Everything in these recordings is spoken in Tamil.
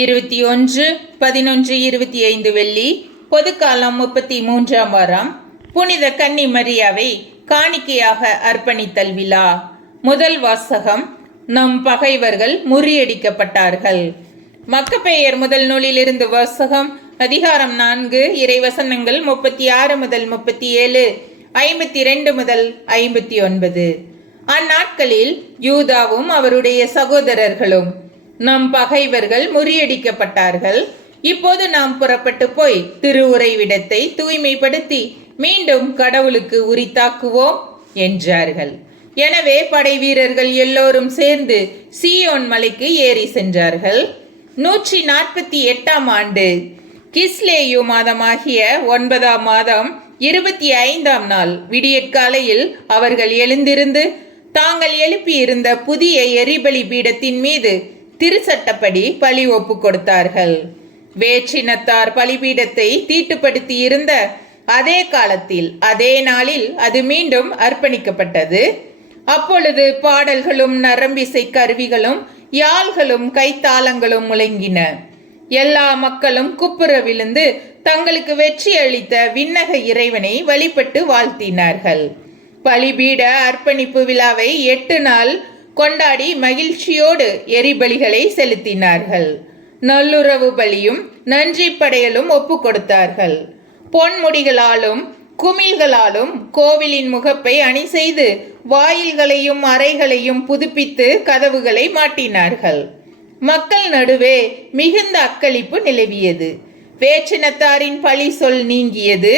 21/11/25 வெள்ளி, பொதுக்காலம் 33ஆம் வாரம். புனித கன்னி மரியாவை காணிக்கையாக அர்ப்பணித்தல் விழா. முதல் வாசகம். நம் பகைவர்கள் முறியடிக்கப்பட்டார்கள். மக்கபேயர் முதல் நூலிலிருந்து வாசகம். அதிகாரம் 4, இறைவசனங்கள் 36 முதல் 37, 52 முதல் 59. அந்நாட்களில் யூதாவும் அவருடைய சகோதரர்களும் நம் பகைவர்கள் முறியடிக்கப்பட்டார்கள். இப்போது நாம் புறப்பட்டு போய் திருவுறைவிடத்தை தூய்மைப்படுத்தி மீண்டும் கடவுளுக்கு உரித்தாக்குவோம் என்றார்கள். எனவே படை வீரர்கள் எல்லோரும் சேர்ந்து சீயோன் மலைக்கு ஏறி சென்றார்கள். 148ஆம் ஆண்டு கிஸ்லேயு மாதமாகிய 9ஆம் மாதம் 25ஆம் நாள் விடியற்காலையில் அவர்கள் எழுந்திருந்து தாங்கள் எழுப்பியிருந்த புதிய எரிபலி பீடத்தின் மீது திருச்சட்டப்படி பலி ஒப்பு கொடுத்தார்கள். வேற்றினத்தார் பலிபீடத்தை தீட்டுப்படுத்தி இருந்த அதே காலத்தில் அதே நாளில் அது மீண்டும் அர்ப்பணிக்கப்பட்டது. அப்பொழுது பாடல்களும் நரம்பிசை கருவிகளும் யாழ்களும் கைத்தாளங்களும் முழங்கின. எல்லா மக்களும் குப்புற விழுந்து தங்களுக்கு வெற்றி அளித்த விண்ணக இறைவனை வழிபட்டு வாழ்த்தினார்கள். பலிபீட அர்ப்பணிப்பு விழாவை 8 நாள் கொண்டாடி மகிழ்ச்சியோடு எரிபலிகளை செலுத்தினார்கள். நல்லுறவு பலியும் நன்றி படையலும் ஒப்பு கொடுத்தார்கள். பொன்முடிகளாலும் குமிழ்களாலும் கோவிலின் முகப்பை அணி செய்து வாயில்களையும் அறைகளையும் புதுப்பித்து கதவுகளை மாட்டினார்கள். மக்கள் நடுவே மிகுந்த அக்களிப்பு நிலவியது. வேற்றினத்தாரின் பழி சொல் நீங்கியது.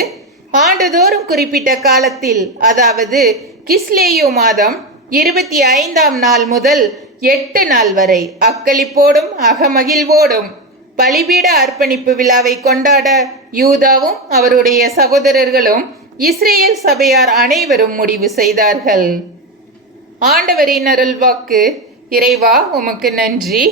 ஆண்டுதோறும் குறிப்பிட்ட காலத்தில், அதாவது கிஸ்லேயு மாதம் 25ஆம் நாள் முதல் 8 நாள் வரை அக்களிப்போடும் அகமகிழ்வோடும் பலிபீட அர்ப்பணிப்பு விழாவை கொண்டாட யூதாவும் அவருடைய சகோதரர்களும் இஸ்ரேல் சபையார் அனைவரும் முடிவு செய்தார்கள். ஆண்டவரின் அருள்வாக்கு. இறைவா, உமக்கு நன்றி.